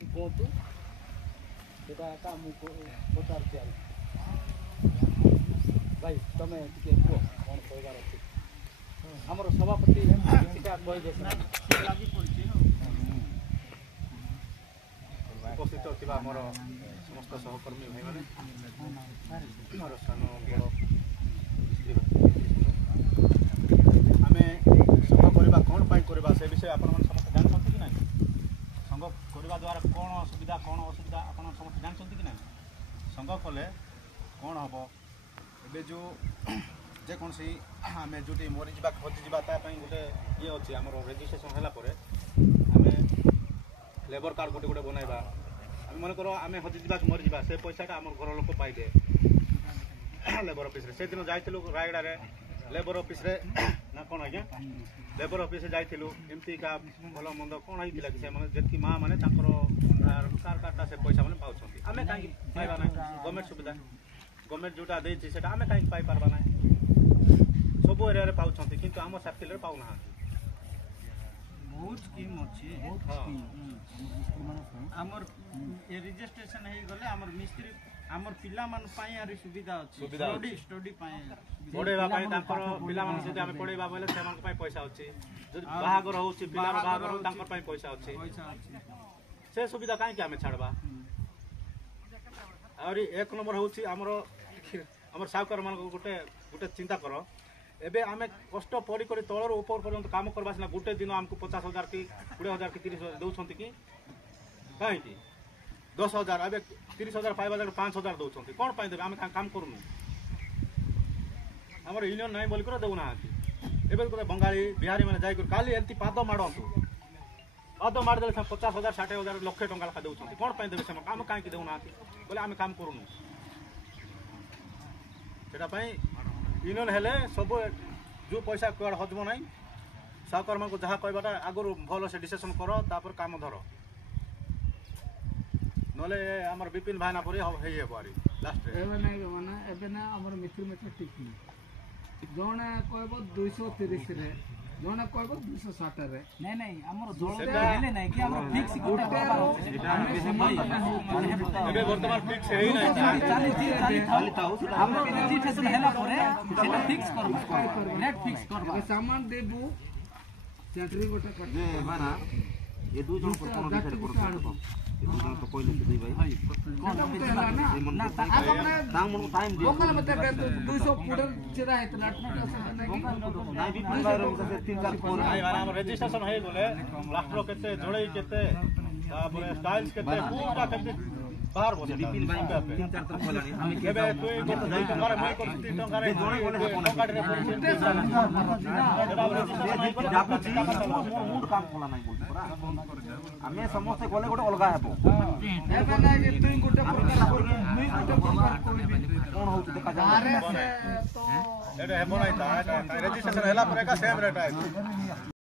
କୁହନ୍ତୁ ସେଟା ଏକା ମୁଁ ପଚାରୁଛି ଆଉ ଭାଇ ତମେ ଟିକେ କୁହ କ'ଣ କହିବାର ଅଛି ଆମର ସଭାପତି ସେଟା କହିବେ ଲାଗି ପଡ଼ିଛି ଉପସ୍ଥିତ ଥିବା ଆମର ସମସ୍ତ ସହକର୍ମୀ ଭାଇମାନେ ମୋର ସାନ ବଡ଼ ଆମେ ସଂଘ କରିବା କ'ଣ ପାଇଁ କରିବା ସେ ବିଷୟ ଆପଣମାନେ ସମସ୍ତେ ଜାଣିଛନ୍ତି କି ନାହିଁ ସଂଘ କରିବା ଦ୍ୱାରା କ'ଣ ସୁବିଧା କ'ଣ ଅସୁବିଧା ଆପଣ ସମସ୍ତେ ଜାଣିଛନ୍ତି କି ନାହିଁ ସଂଘ କଲେ କ'ଣ ହେବ ଏବେ ଯେଉଁ ଯେକୌଣସି ଆମେ ଯେଉଁଠି ମରିଯିବା ଖୋଜିଯିବା ତା ପାଇଁ ଗୋଟେ ଇଏ ଅଛି ଆମର ରେଜିଷ୍ଟ୍ରେସନ୍ ହେଲା ପରେ ଆମେ ଲେବର କାର୍ଡ଼ ଗୋଟେ ବନାଇବା ଆମେ ମନେକର ଆମେ ହଜିଯିବା କି ମରିଯିବା ସେ ପଇସାଟା ଆମର ଘର ଲୋକ ପାଇବେ ଲେବର ଅଫିସରେ ସେଦିନ ଯାଇଥିଲୁ ରାୟଗଡ଼ାରେ ଲେବର ଅଫିସରେ ନା କ'ଣ ଆଜ୍ଞା ଲେବର ଅଫିସରେ ଯାଇଥିଲୁ ଏମିତିକା ଭଲ ମନ୍ଦ କ'ଣ ହେଇଥିଲା କି ସେମାନେ ଯେତିକି ମାଆ ମାନେ ତାଙ୍କର କାର୍ଡ଼ଟା ସେ ପଇସା ମାନେ ପାଉଛନ୍ତି ଆମେ କାହିଁକି ପାଇବା ନାହିଁ ଗଭର୍ଣ୍ଣମେଣ୍ଟ ସୁବିଧା ଗଭର୍ଣ୍ଣମେଣ୍ଟ ଯେଉଁଟା ଦେଇଛି ସେଇଟା ଆମେ କାହିଁକି ପାଇପାରିବା ନାହିଁ ସବୁ ଏରିଆରେ ପାଉଛନ୍ତି କିନ୍ତୁ ଆମ ସାର୍କିଲରେ ପାଉନାହାନ୍ତି ବହୁତ ସ୍କିମ୍ ଅଛି ଆମର ରେଜିଷ୍ଟ୍ରେସନ୍ ହେଇଗଲେ ଆମର ମିସ୍ତ୍ରୀ ଆମର ପିଲାମାନଙ୍କ ପାଇଁ ଆହୁରି ସୁବିଧା ଅଛି ଷ୍ଟଡି ପାଇଁ ପଢ଼େଇବା ପାଇଁ ତାଙ୍କର ପିଲାମାନଙ୍କୁ ଯଦି ଆମେ ପଢ଼େଇବା ବୋଇଲେ ସେମାନଙ୍କ ପାଇଁ ପଇସା ଅଛି ଯଦି ବାହାଘର ହେଉଛି ପିଲାର ବାହାଘର ହେଉଛି ତାଙ୍କ ପାଇଁ ପଇସା ଅଛି ସେ ସୁବିଧା କାହିଁକି ଆମେ ଛାଡ଼ବା ଆହୁରି ଏକ ନମ୍ବର ହେଉଛି ଆମର ସାହୁକାରମାନଙ୍କୁ ଗୋଟେ ଚିନ୍ତା କର ଏବେ ଆମେ କଷ୍ଟ ପଡ଼ି କରି ତଳରୁ ଉପର ପର୍ଯ୍ୟନ୍ତ କାମ କରିବା ସିନା ଗୋଟେ ଦିନ ଆମକୁ 50,000 କି 20,000 କି 30,000 ଦେଉଛନ୍ତି କି କାହିଁକି 10,000 ଏବେ 30,000 ପାଇବା ଯାକ 5,000 ଦେଉଛନ୍ତି କ'ଣ ପାଇଁ ଦେବେ ଆମେ କାମ କରୁନୁ ଆମର ୟୁନିୟନ୍ ନାହିଁ ବୋଲିକରି ଦେଉନାହାନ୍ତି ଏବେ ଗୋଟେ ବଙ୍ଗାଳୀ ବିହାରୀ ମାନେ ଯାଇକରି କାଲି ଏମିତି ପାଦ ମାଡ଼ନ୍ତୁ ପାଦ ମାଡ଼ିଦେଲେ 50,000 60,000 ଲକ୍ଷେ ଟଙ୍କା ଲେଖା ଦେଉଛନ୍ତି କ'ଣ ପାଇଁ ଦେବେ ସେମାନେ ଆମେ କାହିଁକି ଦେଉନାହାନ୍ତି ବୋଲେ ଆମେ କାମ କରୁନୁ ସେଇଟା ପାଇଁ ୟୁନିୟନ୍ ହେଲେ ସବୁ ଯେଉଁ ପଇସା କୁଆଡ଼େ ହଜିବ ନାହିଁ ସାହୁକାରମାନଙ୍କୁ ଯାହା କହିବାଟା ଆଗରୁ ଭଲ ସେ ଡିସିସନ୍ କର ତାପରେ କାମ ଧର ନହେଲେ ଆମର ବିପିନ ଭାଇନା ପରି ହେଇହେବ ଆରି ଲାଷ୍ଟରେ ଏବେ ନା ଆମର ମିତ୍ର ଠିକ୍ ନାହିଁ ଜଣେ କହିବ 230ରେ ଜଣେ କହିବ 260ରେ ନାଇଁ ଆମର ହେଲେ ନାହିଁ କି ଆମର ଫିକ୍ସ ଗୋଟେ ଏବେ ବର୍ତ୍ତମାନ ଫିକ୍ସ ହେଇନାହିଁ ଆମର ରେଜିଷ୍ଟ୍ରେସନ୍ ହେଲା ପରେ ସେଟା ଫିକ୍ସ କରବା ରେଟ୍ ଫିକ୍ସ କରବା ସାମାନ ଦେବୁ ଚାଟରି ଗୋଟେ ଯେ ମାନା ଏ ଦୁଇ ଜଣ କୋନ ଭିତରେ କରୁଛନ୍ତି ଏ ଦୁଇ ଜଣ ତ କହିଲେ ଦୁଇ ଭାଇ ନା ତା ମନ ଟାଇମ୍ ଦିଅ ବଙ୍ଗାଲ ମତେ 200 ଫୁଟ ଛିଡ଼ା ହେଇଥିଲା ନାଇଁ ବି ପରିବାର ସେ 3-4 କୋନ ଭାଇ ମାନେ ଆମର ରେଜିଷ୍ଟ୍ରେସନ୍ ହେଇଗଲେ ଲାଷ୍ଟର କେତେ ଜଳେଇ କେତେ ତାପରେ ଷ୍ଟାଇଲ୍ସ କେତେ ପୁରା କେତେ ବାହାର ବସେ ବିପିନ ଭାଇ 3-4 ଥର କହିଲାଣି ଆମେ ଏବେ ତୁଇ ଗୋଟେ 2 ଟଙ୍କାରେ ମୁଁ କରୁଛି 3 ଟଙ୍କାରେ ଜଣେ ଗଲେ ଟଙ୍କାରେ କରୁଛି ଡାକୁଛି ମୁଣ୍ଡ କାମ କଲା ନାହିଁ ବୋଲଛି ପରା ଆମେ ସମସ୍ତେ ଗଲେ ଗୋଟେ ଅଲଗା ହେବ ଏବେ ନାଇଁ କି ତୁଇ ଗୋଟେ ପ୍ରକାର ମୁଇ ଗୋଟେ ପ୍ରକାର କହିବି କ'ଣ ହଉଛି ଦେଖାଯାଉ ଏଟା ହେବ ନାହିଁ ତା ରେଜିଷ୍ଟ୍ରେସନ୍ ହେଲା ପରେ ଏକା ସେମ୍ ରେଟ୍ ଆଇବ